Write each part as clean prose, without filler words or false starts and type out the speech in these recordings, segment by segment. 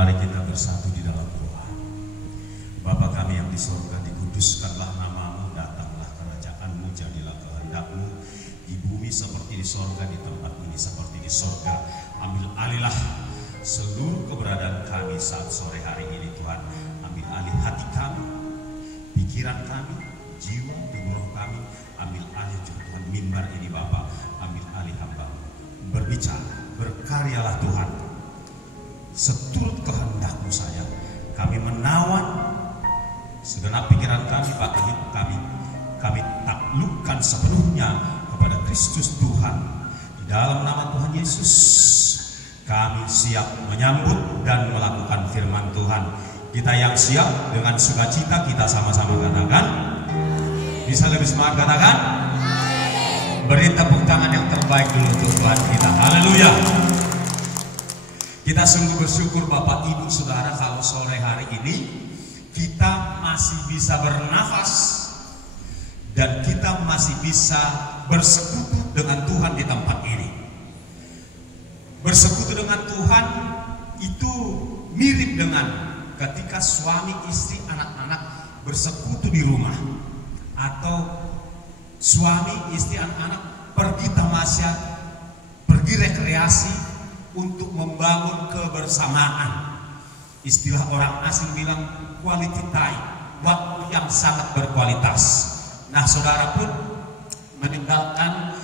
Mari kita bersatu di dalam doa. Bapa kami yang di surga, dikuduskanlah namamu, datanglah kerajaan-Mu, jadilah kehendak-Mu di bumi seperti di surga, di tempat ini seperti di surga. Ambil alihlah seluruh keberadaan kami saat sore hari ini Tuhan. Ambil alih hati kami, pikiran kami, jiwa, tubuh kami. Ambil alih Tuhan mimbar ini Bapa. Ambil alih hamba-Mu. Berbicara, berkaryalah Tuhan seturut kehendak-Mu saja. Kami menawan segenap pikiran kami, batin hidup kami taklukkan sepenuhnya kepada Kristus Tuhan. Di dalam nama Tuhan Yesus kami siap menyambut dan melakukan firman Tuhan. Kita yang siap dengan sukacita kita sama-sama katakan. Bisa lebih semangat katakan. Beri tepuk tangan yang terbaik dulu untuk Tuhan kita. Haleluya. Kita sungguh bersyukur Bapak Ibu Saudara kalau sore hari ini kita masih bisa bernafas dan kita masih bisa bersekutu dengan Tuhan di tempat ini. Bersekutu dengan Tuhan itu mirip dengan ketika suami, istri, anak-anak bersekutu di rumah, atau suami, istri, anak-anak pergi tamasya, pergi rekreasi untuk membangun kebersamaan. Istilah orang asing bilang quality time, waktu yang sangat berkualitas. Nah, saudara pun meninggalkan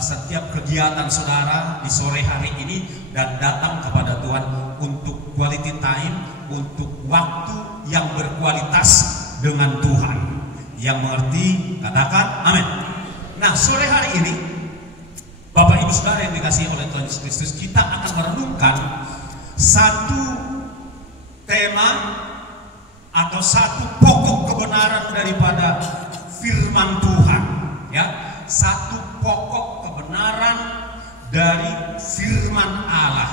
setiap kegiatan saudara di sore hari ini dan datang kepada Tuhan untuk quality time, untuk waktu yang berkualitas dengan Tuhan. Yang mengerti katakan amin. Nah, sore hari ini Bapak Ibu Saudara yang dikasihi oleh Tuhan Yesus Kristus, kita akan merenungkan satu tema atau satu pokok kebenaran daripada firman Tuhan, ya. Satu pokok kebenaran dari firman Allah,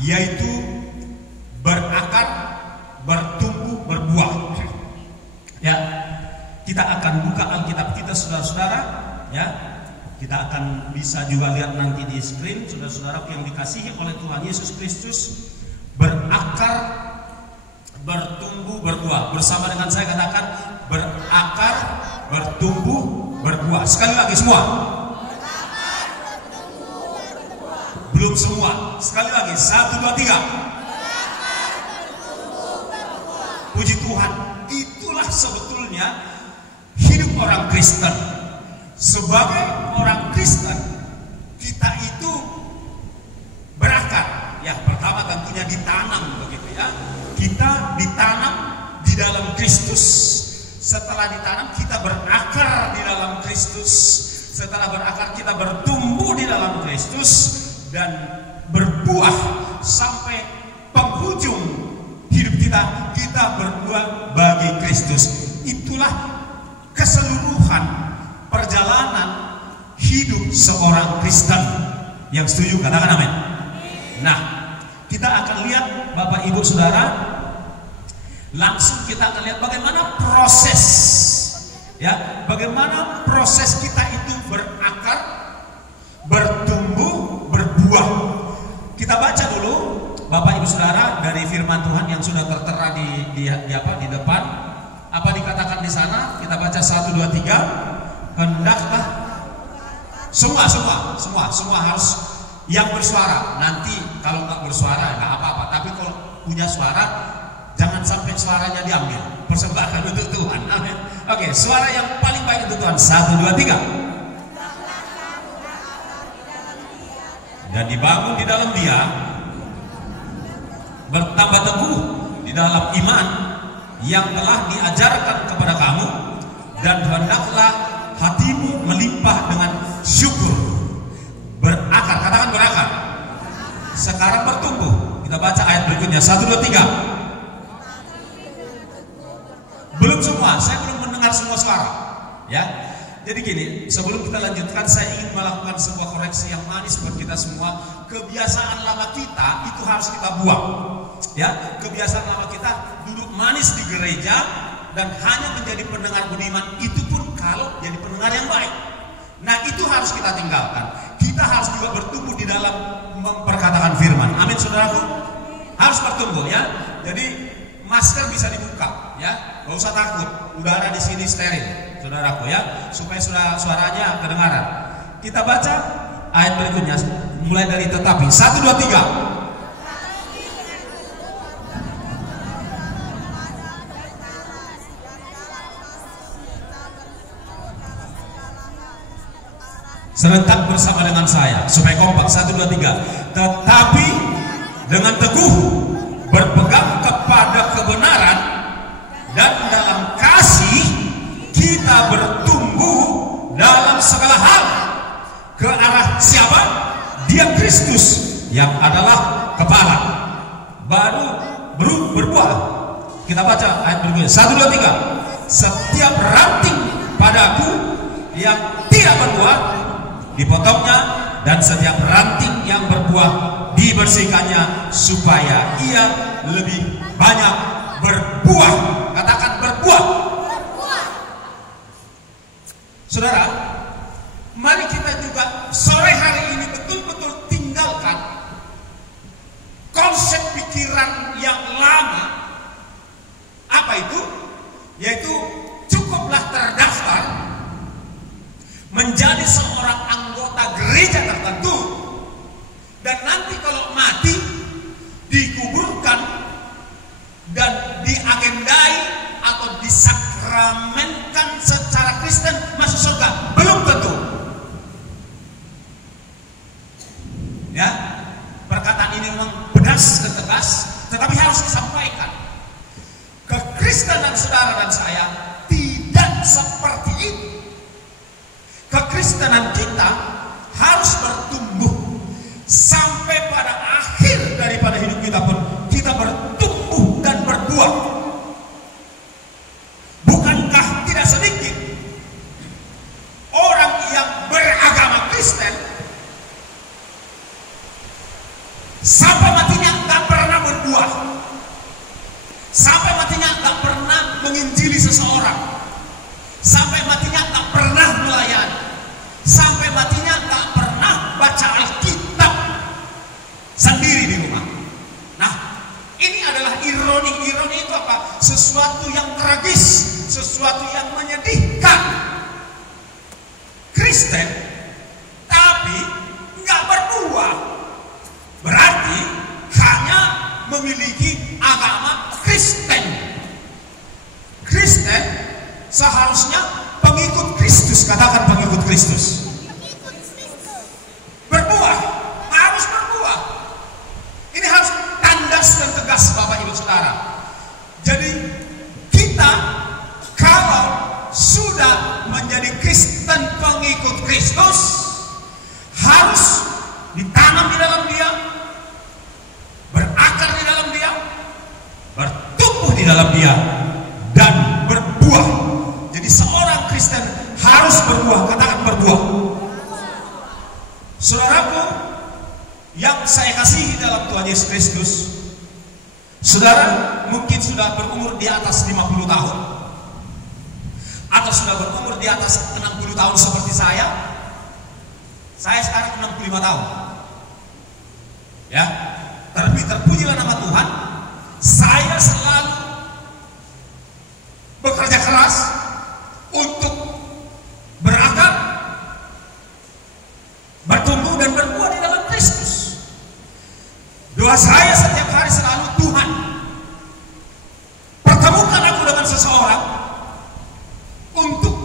yaitu berakar, bertumbuh, berbuah. Ya, kita akan buka Alkitab kita, saudara-saudara, ya. Kita akan bisa juga lihat nanti di screen, saudara-saudara yang dikasihi oleh Tuhan Yesus Kristus. Berakar, bertumbuh, berbuah. Bersama dengan saya katakan, berakar, bertumbuh, berbuah. Sekali lagi semua. Berakar, bertumbuh, berbuah. Belum semua. Sekali lagi, 1, 2, 3. Berakar, bertumbuh, berbuah. Puji Tuhan. Itulah sebetulnya hidup orang Kristen. Sebagai orang Kristen, kita itu berakar. Ya, pertama tentunya ditanam begitu ya. Kita ditanam di dalam Kristus. Setelah ditanam kita berakar di dalam Kristus. Setelah berakar kita bertumbuh di dalam Kristus dan berbuah sampai penghujung hidup kita berbuah bagi Kristus. Itulah keseluruhan perjalanan hidup seorang Kristen. Yang setuju katakan amin. Nah, kita akan lihat Bapak Ibu Saudara, langsung kita akan lihat bagaimana proses, ya, bagaimana proses kita itu berakar, bertumbuh, berbuah. Kita baca dulu Bapak Ibu Saudara dari firman Tuhan yang sudah tertera di depan. Apa dikatakan di sana? Kita baca 1, 2, 3. Hendaklah semua harus yang bersuara. Nanti kalau nggak bersuara nggak apa-apa, tapi kalau punya suara jangan sampai suaranya diambil, persembahkan untuk Tuhan. Amin. Oke, suara yang paling baik untuk Tuhan. 1, 2, 3. Dan dibangun di dalam Dia, bertambah teguh di dalam iman yang telah diajarkan kepada kamu, dan hendaklah hatimu melimpah dengan syukur. Berakar, katakan berakar. Sekarang bertumbuh. Kita baca ayat berikutnya 1, 2, 3. Belum semua, saya belum mendengar semua suara, ya. Jadi gini, sebelum kita lanjutkan, saya ingin melakukan sebuah koreksi yang manis buat kita semua. Kebiasaan lama kita itu harus kita buang, ya. Kebiasaan lama kita duduk manis di gereja dan hanya menjadi pendengar budiman, itu pun kalau jadi pendengar yang baik. Nah, itu harus kita tinggalkan. Kita harus juga bertumbuh di dalam memperkatakan firman. Amin, saudaraku. harus bertumbuh ya. Jadi masker bisa dibuka ya, nggak usah takut. Udara di sini steril, saudaraku ya, supaya suaranya kedengaran. Kita baca ayat berikutnya, mulai dari tetapi 1, 2, 3. Serentak bersama dengan saya supaya kompak. 1, 2, 3. Tetapi dengan teguh berpegang kepada kebenaran dan dalam kasih kita bertumbuh dalam segala hal ke arah siapa? Dia Kristus yang adalah kepala, baru berbuah. Kita baca ayat berikutnya 1, 2, 3. Setiap ranting padaku yang tidak berbuah dipotongnya, dan setiap ranting yang berbuah dibersihkannya supaya ia lebih banyak berbuah. Katakan berbuah. Saudara, mari kita juga sore hari ini betul-betul tinggalkan konsep pikiran yang lama. Apa itu? Yaitu cukuplah terdaftar menjadi seorang anggota gereja tertentu, dan nanti kalau mati dikuburkan dan diagendai atau disakramenkan secara Kristen masuk surga. Belum tentu ya, perkataan ini memang pedas dan tegas, tetapi harus disampaikan. Kekristenan saudara dan saya tidak seperti itu. Kekristenan kita harus bertumbuh sampai pada akhir daripada hidup kita pun kita bertumbuh dan berbuah. Bukankah tidak sedikit orang yang beragama Kristen sampai matinya nggak pernah berbuah, sampai matinya nggak pernah menginjili seseorang, sampai matinya nggak pernah melayani, sampai matinya nggak pernah baca Alkitab sendiri di rumah. Nah, ini adalah ironi. Ironi itu apa? Sesuatu yang tragis, sesuatu yang menyedihkan. Kristen tapi nggak berbuah, berarti hanya memiliki agama Kristen. Kristen seharusnya pengikut Kristus. Katakan pengikut Kristus. Berbuah, harus berbuah. Ini harus tandas dan tegas Bapak Ibu Saudara. Jadi kita kalau sudah menjadi Kristen pengikut Kristus, harus ditanam di dalam Dia, berakar di dalam Dia, bertumbuh di dalam Dia, dan berbuah. Jadi seorang Kristen harus berbuah. Katakan berbuah. Saudaraku yang saya kasihi dalam Tuhan Yesus Kristus, saudara mungkin sudah berumur di atas 50 tahun atau sudah berumur di atas 60 tahun seperti saya. Saya sekarang 65 tahun. Ya, terpujilah nama Tuhan. Saya selalu bekerja keras untuk berakar, bertumbuh dan berbuah di dalam Kristus. Doa saya setiap hari selalu, Tuhan, pertemukan aku dengan seseorang untuk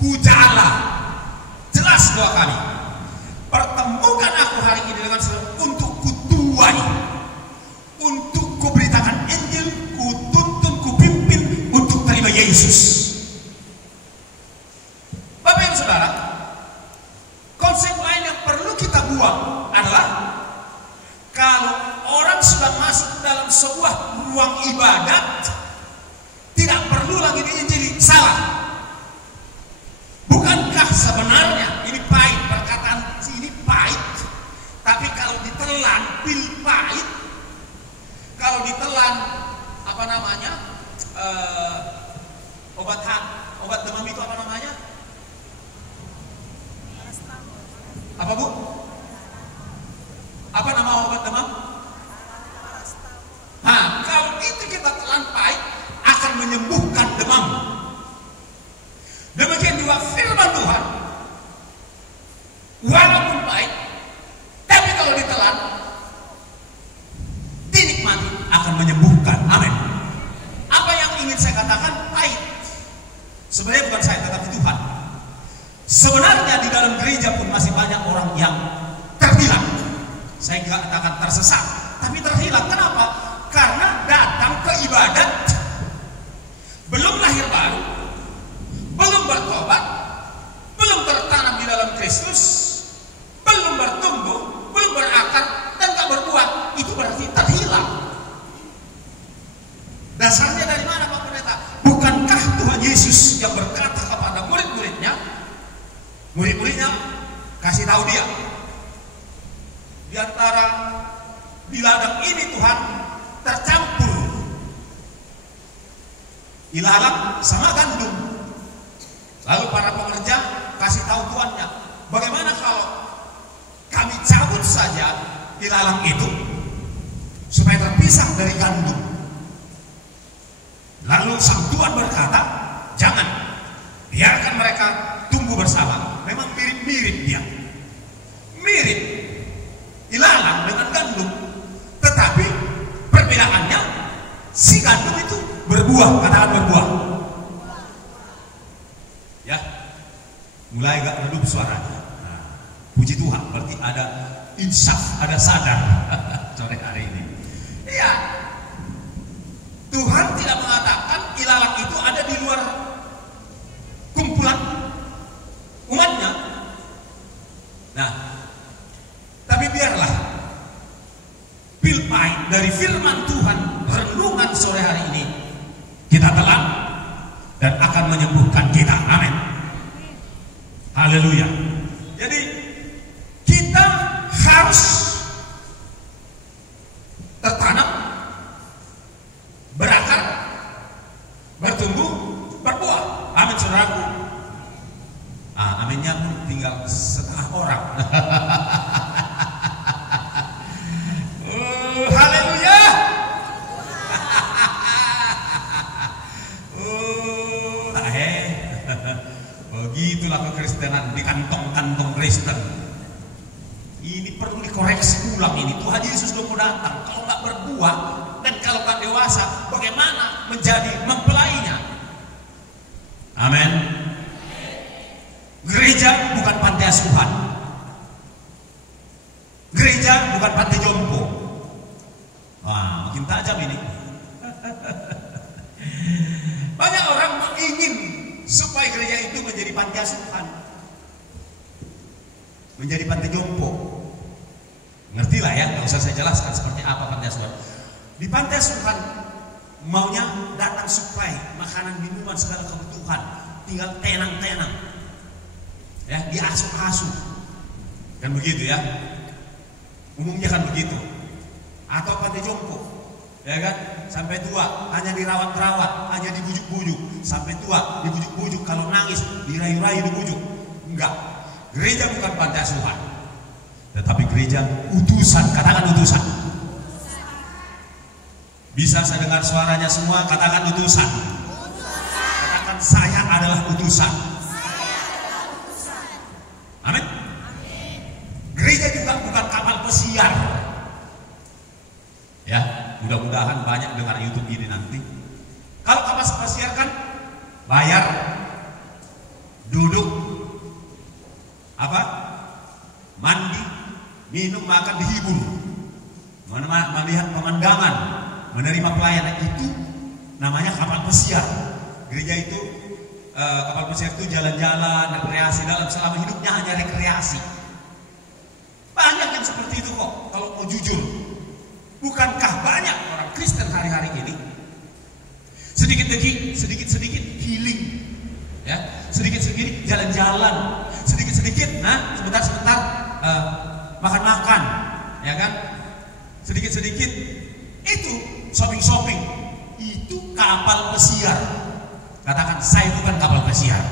kujala. Jelas doa kami. Pertemukan aku hari ini dengan seseorang untuk kutuai, untuk kuberitakan Injil, kutuntun, kupimpin untuk terima Yesus. Bapak Ibu Saudara, konsep lain yang perlu kita buang adalah kalau orang sudah masuk dalam sebuah ruang ibadat, tidak perlu lagi diinjili. Salah. Bukankah sebenarnya ini pahit, perkataan ini pahit, tapi kalau ditelan pil pahit, kalau ditelan obat Sebenarnya bukan saya, tetapi Tuhan. Sebenarnya di dalam gereja pun masih banyak orang yang terhilang. Saya nggak katakan tersesat, tapi terhilang. Kenapa? Karena datang ke ibadat, belum lahir baru, belum bertobat, belum tertanam di dalam Kristus, belum bertumbuh, belum berakar, dan tak berbuat. Itu berarti terhilang. Dasarnya dari mana Pak Pendeta? Bukankah Tuhan Yesus yang berkata kepada murid-muridnya kasih tahu dia, di antara di ladang ini Tuhan tercampur ilalang sama gandum. Lalu para pekerja kasih tahu tuannya, bagaimana kalau kami cabut saja ilalang itu supaya terpisah dari gandum. Lalu sang tuan berkata, jangan, biarkan mereka tumbuh bersama. Memang mirip-mirip dia, mirip ilalang dengan gandum, tetapi perbedaannya si gandum itu berbuah, katakan berbuah. Ya, mulai gak redup suaranya. Nah, puji Tuhan, berarti ada insaf, ada sadar sore hari ini. Iya, Tuhan tidak mengatakan ilalang itu ada di luar kumpulan umatnya. Nah, tapi biarlah pilpai dari firman Tuhan renungan sore hari ini kita telan dan akan menyembuhkan kita. Amin. Haleluya. Jadi kita harus tertanam, berakar, bertumbuh, berbuah. Amin saudaraku. Aminnya tinggal setengah orang. Haleluya. Begitulah kekristenan di kantong-kantong Kristen. Ini perlu dikoreksi ulang ini. Tuhan Yesus belum mau datang. Kalau nggak berbuah dan kalau nggak dewasa, bagaimana menjadi mempelainya? Amin. Gereja bukan pantai asuhan. Gereja bukan pantai jompo. Wah, makin tajam ini. Banyak orang ingin supaya gereja itu menjadi pantai asuhan, menjadi pantai jompo. Ngertilah ya, nggak usah saya jelaskan seperti apa pantai asuhan. Di pantai asuhan maunya datang supply makanan, minuman, segala kebutuhan, tinggal tenang-tenang, ya, diasuh-asuh, kan begitu ya. Umumnya kan begitu. Atau pantai jompo, ya kan, sampai tua hanya dirawat-rawat, hanya dibujuk-bujuk. Sampai tua dibujuk-bujuk, kalau nangis dirayu-rayu, dibujuk. Enggak, gereja bukan pantai asuhan, tetapi gereja utusan. Katakan utusan. Bisa saya dengar suaranya semua? Katakan utusan. Katakan saya adalah utusan. Amin. Gereja juga bukan kapal pesiar. Ya, mudah-mudahan banyak dengar YouTube ini nanti. Kalau kapal pesiar kan bayar, duduk, apa, mandi, minum, makan, dihibur, melihat pemandangan, menerima pelayanan. Itu namanya kapal pesiar. Gereja itu kapal pesiar itu jalan-jalan, rekreasi, dalam selama hidupnya hanya rekreasi. Banyak yang seperti itu kok, kalau mau jujur. Bukankah banyak orang Kristen hari-hari ini sedikit-sedikit healing, ya, sedikit-sedikit jalan-jalan, sedikit-sedikit, nah, sebentar-sebentar makan-makan, ya kan, sedikit-sedikit itu shopping-shopping. Itu kapal pesiar. Katakan, saya bukan kapal pesiar.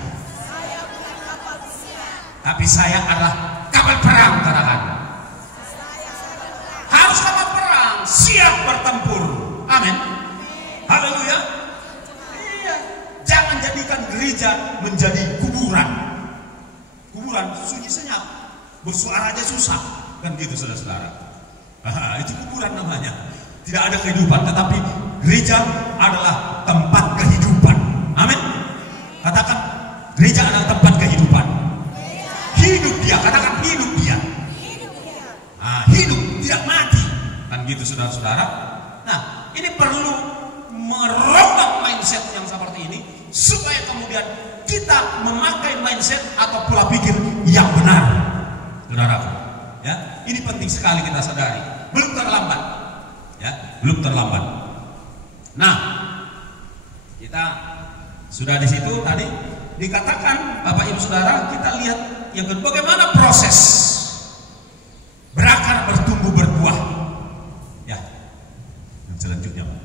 Saya bukan kapal pesiar. Tapi saya adalah kapal perang. Katakan, harus kapal perang, siap bertempur. Amin. Haleluya. Iya. Jangan jadikan gereja menjadi kuburan. Kuburan sunyi senyap, bersuara aja susah, kan gitu saudara-saudara. Itu kuburan namanya. Tidak ada kehidupan. Tetapi gereja adalah tempat kehidupan. Amin. Katakan Gereja adalah tempat kehidupan. Hidup dia, katakan hidup dia. Hidup, tidak mati. Kan gitu saudara-saudara. Nah, ini perlu merombak mindset yang seperti ini supaya kemudian kita memakai mindset atau pola pikir yang benar. Saudaraku, ya, ini penting sekali kita sadari. Belum terlambat. Ya, belum terlambat. Nah, kita sudah di situ tadi dikatakan Bapak Ibu Saudara, kita lihat yang kedua, bagaimana proses berakar, bertumbuh, berbuah. Ya, yang selanjutnya Pak,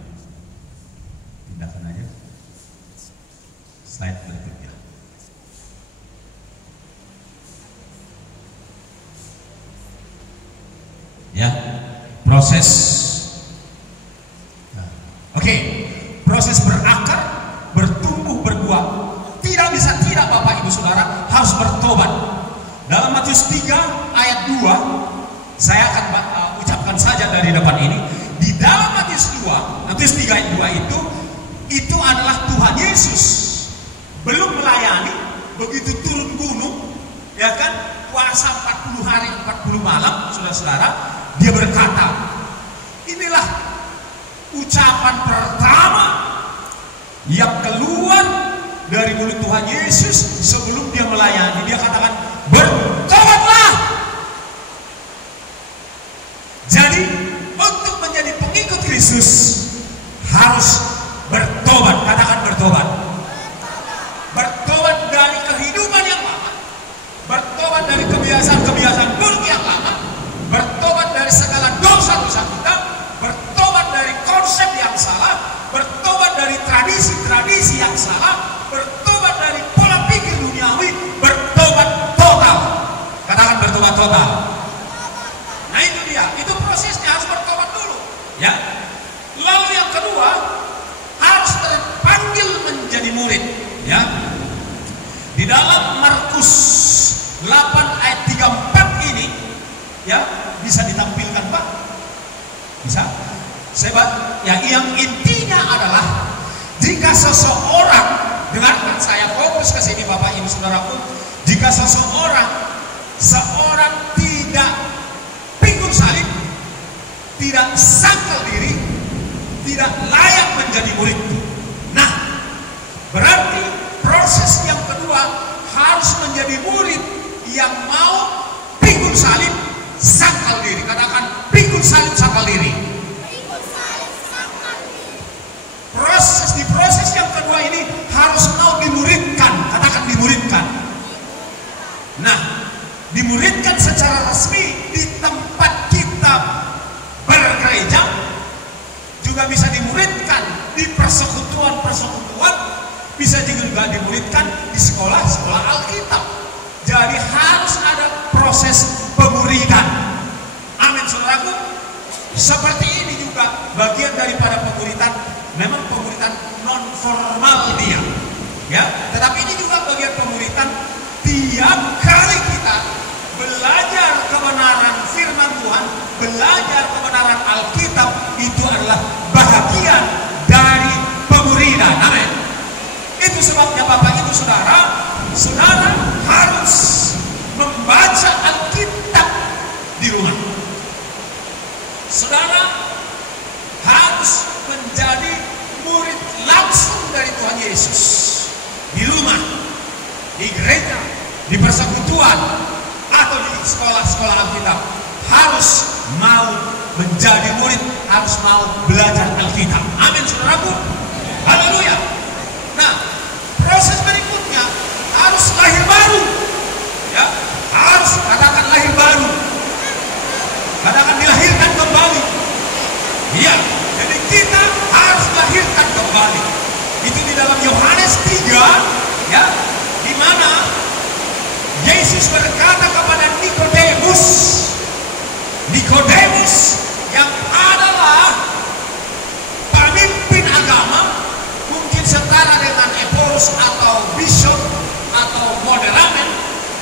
pindahkan aja slide berikutnya. Ya, proses. Nah, oke, proses berakar, bertumbuh, berbuah. Tidak bisa tidak Bapak Ibu Saudara, harus bertobat. Dalam Matius 3 ayat 2, saya akan ucapkan saja dari depan ini. Di dalam Matius 3 ayat 2 itu adalah Tuhan Yesus belum melayani, begitu turun gunung, ya kan, puasa 40 hari 40 malam, saudara-saudara, dia berkata, inilah ucapan pertama yang keluar dari mulut Tuhan Yesus sebelum dia melayani. Dia katakan, bertobatlah. Jadi untuk menjadi pengikut Kristus harus bertobat. Katakan bertobat. Bertobat dari kehidupan yang lama, bertobat dari kebiasaan-kebiasaan buruk yang lama, bertobat dari segala dosa-dosa kita, bertobat dari konsep yang salah, bertobat dari tradisi-tradisi yang salah, bertobat dari pola pikir duniawi, bertobat total. Katakan bertobat total. Nah itu dia, itu prosesnya, harus bertobat dulu, ya. Lalu yang kedua, harus terpanggil menjadi murid, ya. Di dalam Markus 8 ayat 34 ini, ya, bisa ditampilkan Pak? Bisa? Ya, yang intinya adalah jika seseorang, dengarkan saya fokus ke sini Bapak Ibu Saudaraku, jika seorang tidak pikul salib, tidak sangkal diri, tidak layak menjadi muridku. Nah, berarti proses yang kedua harus menjadi murid yang mau pikul salib, sangkal diri. Katakan pikul salib, sangkal diri. Proses yang kedua ini harus mau dimuridkan. Katakan dimuridkan. Nah, dimuridkan secara resmi di tempat kita bergereja, juga bisa dimuridkan di persekutuan, bisa juga dimuridkan di sekolah Alkitab. Jadi harus ada proses pemuridan. Amin saudaraku. Seperti ini juga bagian daripada pemuridan. Memang pemuridan non formal dia, ya. Tetapi ini juga bagian pemuridan. Tiap kali kita belajar kebenaran firman Tuhan, belajar kebenaran Alkitab, itu adalah bagian dari pemuridan. Amin. Itu sebabnya Bapak Ibu Saudara harus membaca Alkitab di rumah. Saudara harus menjadi murid langsung dari Tuhan Yesus di rumah, di gereja, di persekutuan, atau di sekolah-sekolah Alkitab. Harus mau menjadi murid, harus mau belajar Alkitab. Amin saudaraku. Haleluya. Nah, proses berikutnya harus lahir baru, ya. Harus katakan lahir baru. Katakan dilahirkan kembali. Iya, jadi kita harus lahirkan kembali. Itu di dalam Yohanes 3, ya, di mana Yesus berkata kepada Nikodemus yang adalah pemimpin agama, mungkin setara dengan Ephorus atau bishop atau moderamen,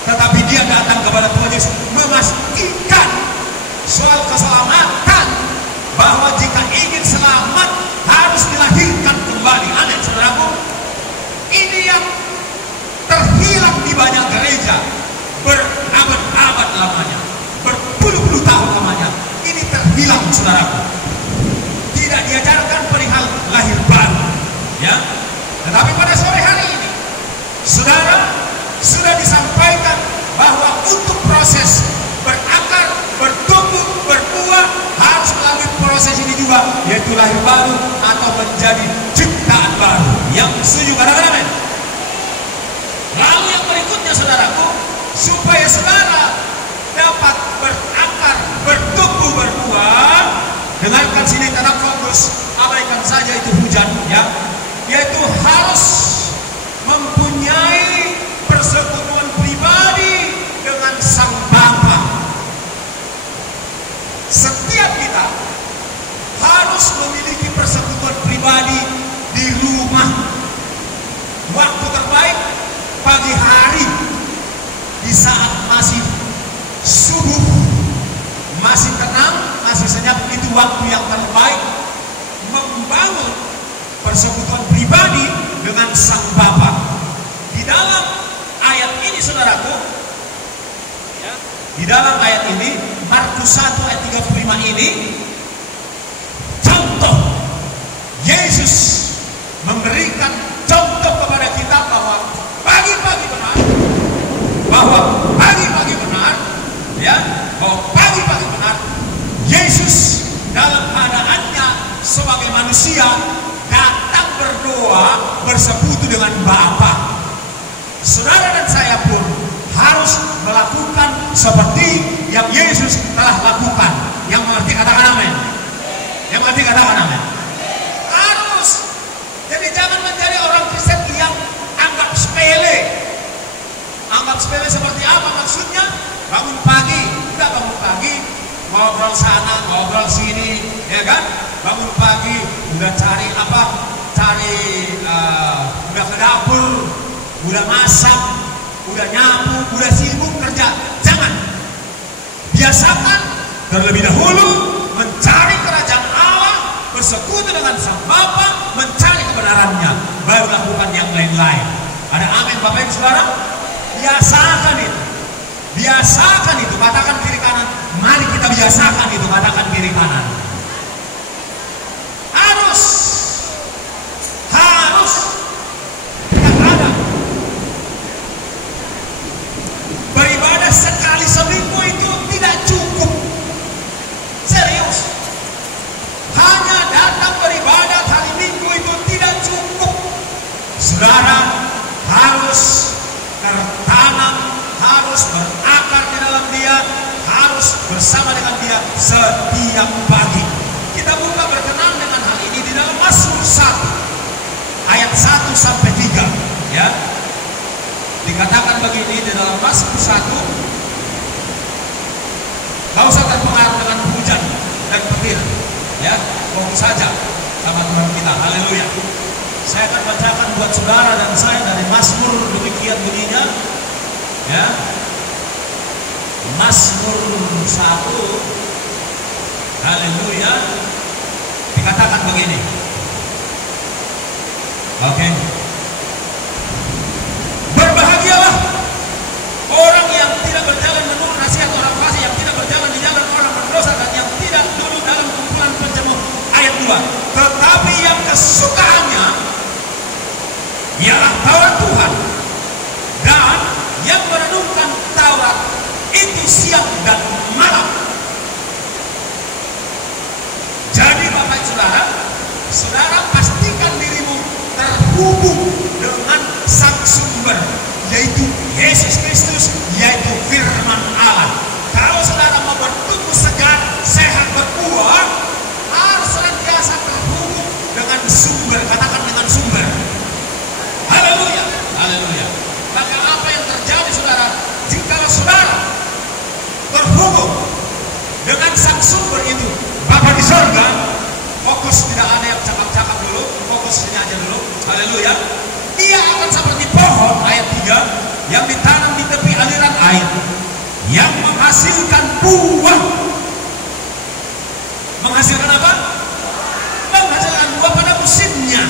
tetapi dia datang kepada Tuhan Yesus memastikan soal keselamatan, bahwa jika ingin selamat harus dilahirkan kembali. Amin saudaraku. Ini yang terhitung saudaraku. Tidak diajarkan perihal lahir baru, ya. Tetapi pada sore hari ini, saudara, sudah disampaikan bahwa untuk proses berakar, bertumbuh, berbuah harus melalui proses ini juga, yaitu lahir baru atau menjadi ciptaan baru. Yang setuju katakan amin. Lalu yang berikutnya saudaraku, supaya saudara dapat berakar, bertumbuh, berbuah, dengarkan sini, tetap fokus, abaikan saja itu hujan, ya, yaitu harus mempunyai persekutuan pribadi dengan Sang Bapa. Setiap kita harus memiliki persekutuan pribadi di rumah. Waktu terbaik pagi hari, di saat masih subuh, masih tenang, masih senyap, itu waktu yang terbaik membangun persekutuan pribadi dengan Sang Bapa. Di dalam ayat ini saudaraku, ya, di dalam ayat ini Markus 1 ayat 35 ini contoh Yesus memberikan contoh kepada kita bahwa pagi-pagi benar, ya, bahwa pagi-pagi benar Yesus dalam keadaannya sebagai manusia datang berdoa bersekutu dengan Bapa. Saudara dan saya pun harus melakukan seperti yang Yesus telah lakukan. Yang mengerti katakan amin. Yang mengerti katakan amin. Harus. Jadi jangan menjadi orang Kristen yang anggap sepele. Anggap sepele seperti apa maksudnya? Bangun pagi, udah bangun pagi, ngobrol sana, ngobrol sini, ya kan? Bangun pagi, udah cari apa? Udah ke dapur, udah masak, udah nyapu, udah sibuk kerja. Jangan. Biasakan terlebih dahulu mencari kerajaan Allah, bersekutu dengan Sang Bapa, mencari kebenarannya, baru lakukan yang lain-lain. Ada amin Bapak Ibu Saudara? Biasakan itu. Biasakan itu, katakan kiri kanan. Mari kita biasakan itu, katakan kiri kanan. Harus. Tidak ada. Beribadah sekali seminggu itu tidak cukup. Serius. Hanya datang beribadah hari Minggu itu tidak cukup. Saudara harus tertanam, harus berakar di dalam Dia, harus bersama dengan Dia setiap pagi. Kita buka berkenan dengan hal ini di dalam Mazmur 1 ayat 1 sampai 3, ya. Dikatakan begini di dalam Mazmur 1, gak usah terpengaruh dengan hujan dan petir, ya, fokus saja sama Tuhan kita. Haleluya. Saya akan bacakan buat saudara dan saya dari Mazmur, demikian bunyinya, ya. Mazmur 1, haleluya, dikatakan begini. Oke. Berbahagialah orang yang tidak berjalan menurut nasihat orang fasik, yang tidak berjalan di jalan orang berdosa, dan yang tidak duduk dalam kumpulan pencemooh. Ayat 2. Tetapi yang kesukaannya ialah Taurat Tuhan, dan yang merenungkan Taurat itu siang dan malam. Jadi Bapak Ibu Saudara, saudara pastikan dirimu terhubung dengan Sang Sumber, yaitu Yesus Kristus, yaitu firman Allah. Kalau saudara mau bertumbuh segar, sehat, berbuah, harus senantiasa terhubung dengan sumber. Katakan dengan sumber. Haleluya, haleluya. Maka apa yang terjadi saudara, jika saudara terhubung dengan Sang Sumber itu, Bapa di sorga, fokus, tidak ada yang cakap-cakap dulu, fokus sini aja dulu. Haleluya. Dia akan seperti pohon, ayat 3, yang ditanam di tepi aliran air, yang menghasilkan buah. Menghasilkan apa? Menghasilkan buah pada musimnya,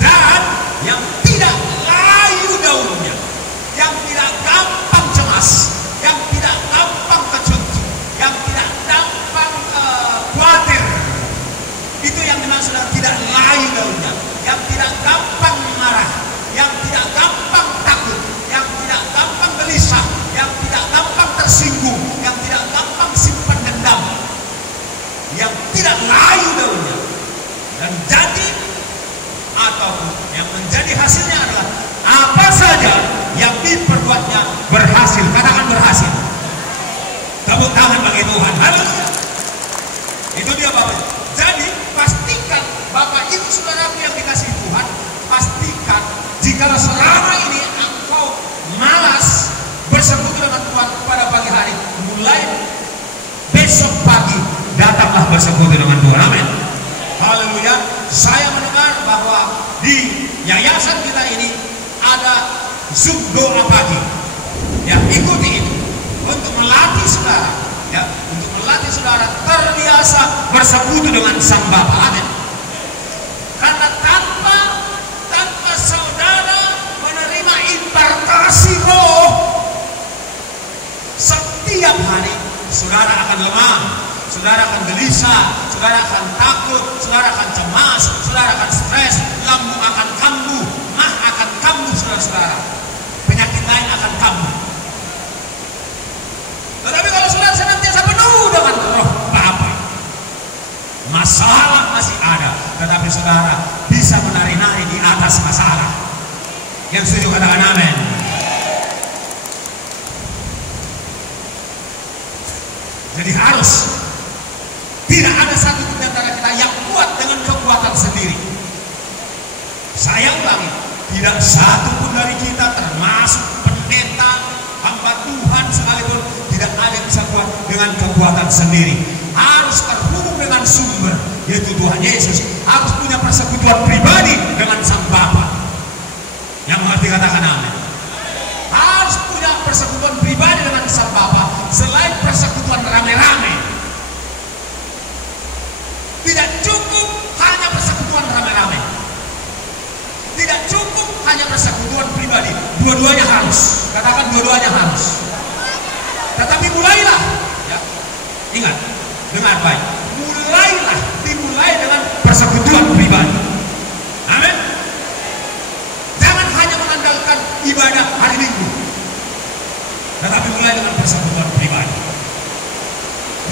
dan yang tidak layu daunnya, yang tidak gampang cemas, yang tidak gampang kecut, yang tidak gampang membuatnya berhasil. Katakan berhasil. Tepuk tangan bagi Tuhan. Haleluya. Itu dia Bapak. Jadi pastikan Bapak Ibu Saudaraku yang dikasihi Tuhan, pastikan jika selama ini engkau malas bersekutu dengan Tuhan pada pagi hari, mulai besok pagi datanglah bersekutu dengan Tuhan. Amin. Haleluya. Saya mendengar bahwa di yayasan kita ini ada Zoom doa pagi. Ya, ikuti itu untuk melatih saudara, ya, untuk melatih saudara terbiasa bersekutu dengan Sang Bapa. Amin. Karena tanpa saudara menerima impartasi roh, setiap hari saudara akan lemah, saudara akan gelisah, saudara akan takut, saudara akan cemas, saudara akan stres, lambung akan kambuh, mah akan kambuh, saudara-saudara. Penyakit lain akan kambuh. Tetapi kalau saudara senantiasa penuh dengan roh Bapa, masalah masih ada, tetapi saudara bisa menari-nari di atas masalah. Yang setuju katakan amin. Jadi harus tidak ada satu di antara kita yang kuat dengan kekuatan sendiri. Saya ulangi, tidak satu pun dari kita termasuk pendeta, hamba Tuhan sekalipun tidak ada yang bisa kuat dengan kekuatan sendiri. Harus terhubung dengan sumber, yaitu Tuhan Yesus. Harus punya persekutuan pribadi dengan Sang Bapa. Yang mengerti katakan amin. Harus punya persekutuan pribadi dengan Sang Bapa selain persekutuan rame-rame. Tidak cukup hanya persekutuan rame-rame. Tidak cukup hanya persekutuan pribadi. Dua-duanya harus. Katakan dua-duanya harus. Tetapi mulailah, ya. Ingat, dengar baik. Dimulai dengan persekutuan pribadi. Amin. Jangan hanya mengandalkan ibadah hari Minggu, tetapi mulai dengan persekutuan pribadi.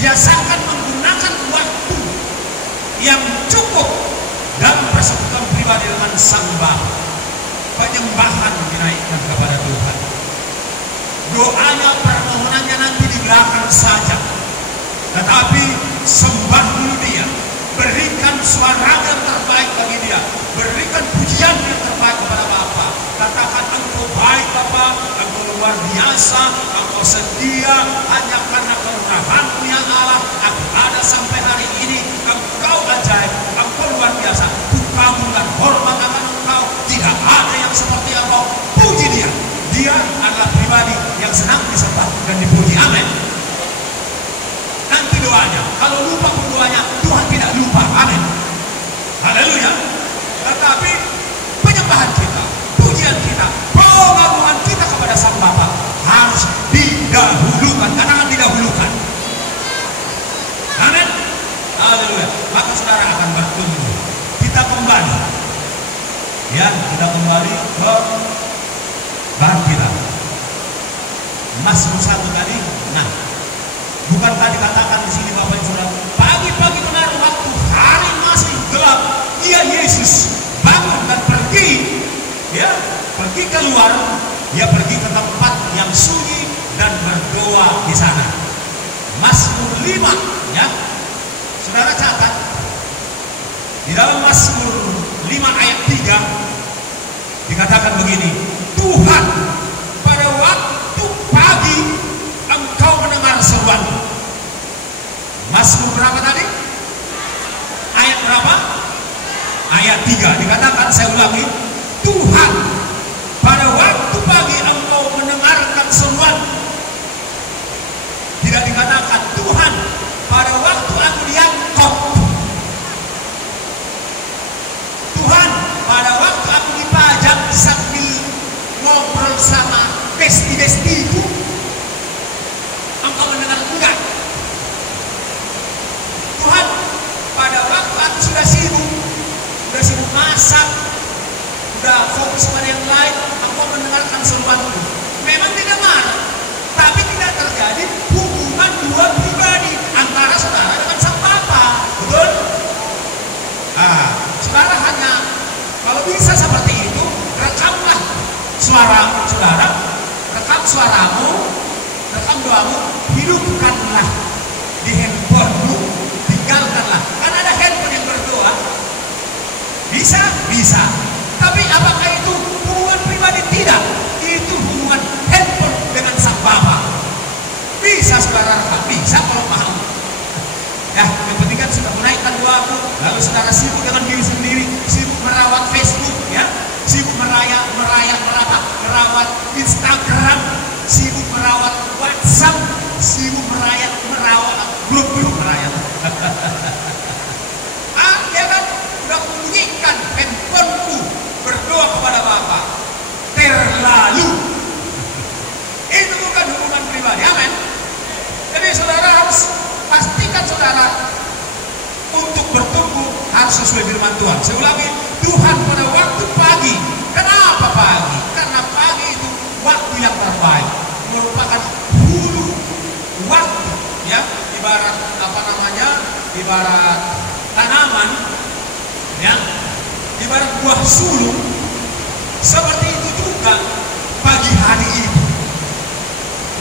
Biasakan menggunakan waktu yang cukup dalam persekutuan pribadi dengan Sang Bapa. Penyembahan dinaikkan kepada Tuhan. Doanya, permohonannya nanti di belakang saja. Tetapi sembah dulu Dia. Berikan suara yang terbaik bagi Dia. Berikan pujian yang terbaik kepada Bapa. Katakan Engkau baik Bapa, Engkau luar biasa, Engkau setia, hanya karena kemuliaan-Mu ya Allah, aku ada sampai hari ini. Engkau ajaib, Engkau luar biasa. Kagum dan hormat akan Engkau. Tidak ada yang seperti Engkau. Puji Dia. Dia adalah pribadi yang senang disembah dan dipuji. Amin. Nanti doanya, kalau lupa pun doanya, Tuhan tidak lupa. Amin. Haleluya. Tetapi penyembahan kita, pujian kita, pengagungan kita kepada Sang Bapa harus didahulukan. Katakan didahulukan. Amin. Haleluya. Maka saudara akan bertumbuh. Kita kembali, ya, kita kembali ke bahan kita. Mazmur 1 tadi. Nah, bukan tadi katakan di sini Bapak Ibu Saudara, pagi-pagi benar waktu hari masih gelap, Dia Yesus bangun dan pergi, ya, pergi keluar, Dia pergi ke tempat yang sunyi dan berdoa di sana. Mazmur 5, ya, saudara catat. Di dalam Mazmur 5 ayat 3 dikatakan begini, Tuhan, pada waktu pagi Engkau mendengar seruanku. Mazmur berapa tadi? Ayat berapa? Ayat 3 dikatakan, saya ulangi, Tuhan, pada waktu pagi Engkau mendengarkan seruanku. Tidak dikatakan Tuhan, pada waktu aku diangkut. Tuhan, pada waktu aku dipajang sambil ngobrol sama besti-bestiku, Engkau mendengar. Enggak. Tuhan, pada waktu aku sudah sibuk masak, sudah fokus pada yang lain, Engkau mendengarkan seruanku. Memang tidak marah, tapi tidak terjadi hubungan dua pribadi antara saudara dengan Sang Bapa. Betul? Saudara hanya, kalau bisa seperti itu, rekamlah suara saudara, rekam rekam suaramu, rekam doamu, hidupkanlah di handphonemu, tinggalkanlah. Kan ada handphone yang berdoa. Bisa, bisa. Tapi apakah itu hubungan pribadi? Tidak. Itu hubungan handphone dengan sang Bapa. Bisa saudara rekam, bisa kalau mau. Ya, yang penting kan sudah menaikkan doaku, lalu saudara sibuk dengan diri sendiri, sibuk merawat Facebook, ya, sibuk merawat Instagram, sibuk merawat WhatsApp, sibuk merawat grup-grup merayat. Ya kan, udah bunyikan handphoneku berdoa kepada Bapa. Terlalu. Itu bukan hubungan pribadi, amin. Jadi saudara harus pastikan saudara untuk bertumbuh harus sesuai firman Tuhan. Saya ulangi, Tuhan pada waktu pagi. Kenapa pagi? Karena pagi itu waktu yang terbaik, merupakan hulu waktu, ya, ibarat apa namanya, ibarat tanaman, ya, ibarat buah sulung. Seperti itu juga pagi hari itu,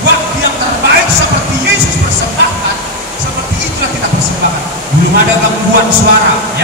waktu yang terbaik seperti Yesus persembahkan. Seperti itulah kita persembahkan. Belum ada gangguan suara, ya.